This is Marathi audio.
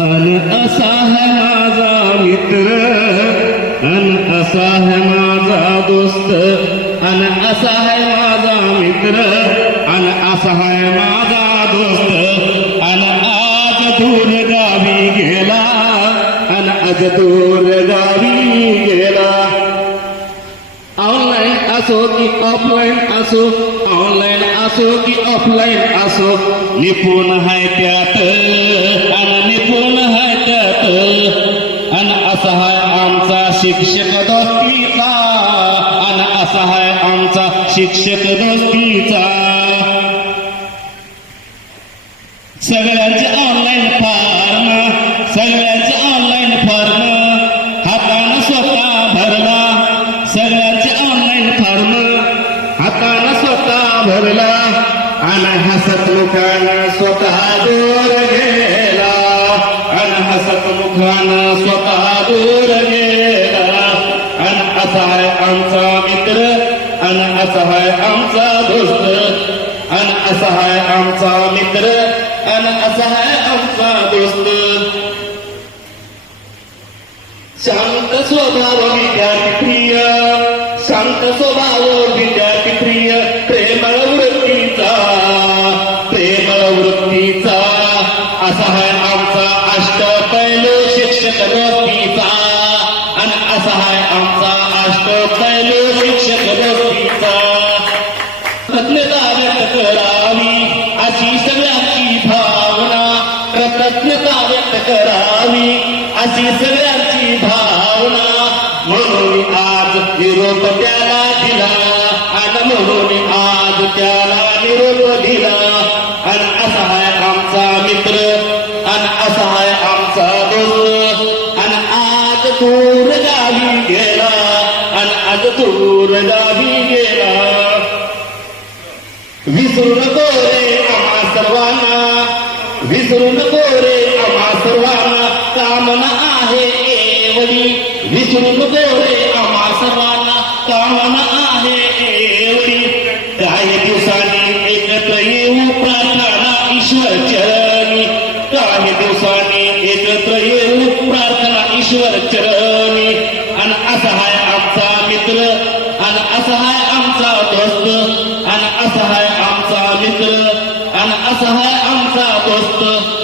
अन असा है माझा मित्र अन असा है माझा दोस्त अन असा है माझा मित्र अन असा है माझा दोस्त। अन आज दूर गावी गेला अन आज दूर गावी गेला। ऑनलाईन असो की ऑफलाईन असो ऑनलाईन असो की ऑफलाईन असो निपुण आहे त्यात आणि निपुण आहे त्यात आणि असा आहे आमचा शिक्षक दोस्तीचा आणि असा आहे आमचा शिक्षक दोस्तीचा. सगळ्यांचे ऑनलाईन पा आणि हसत मुखानं स्वतः दूर गेला आणि हसत मुखानं स्वतः दूर गेला आणि असा आहे आमचा मित्र आणि असा आहे आमचा दोस्त आणि असा आहे आमचा मित्र आणि असा आहे आमचा दोस्त शांत स्वभाव विद्यार्थी प्रिय शांत स्वभाव विद्यार्थी प्रेमळ असा आहे आमचा अष्टपैलू शिक्षक गोष्टीचा आणि असा आहे आमचा अष्टपैलू शिक्षक गोष्टीचा कृतज्ञता व्यक्त करावी अशी सगळ्यांची भावना. कृतज्ञता व्यक्त करावी अशी सगळ्यांची भावना. म्हणून आज निरोप त्याला दिला आणि म्हणून आज त्या दूर गावी गेला आणि आज दूर गावी गेला विसरू नको रे आम्हा सर्वांना विसरू नको रे आम्हा सर्वांना कामना आहे एवढी विसरू नको रे आम्हा सर्वांना कामना आहे एवढी काही दिवसांनी एकत्र येऊ प्रार्थना ईश्वर चरणी काही दिवसांनी एकत्र येऊ प्रार्थना ईश्वर चरणी असा आमचा मित्र आणि असा आमचा दोस्त. आणि असा आमचा मित्र आणि असा आमचा दोस्त.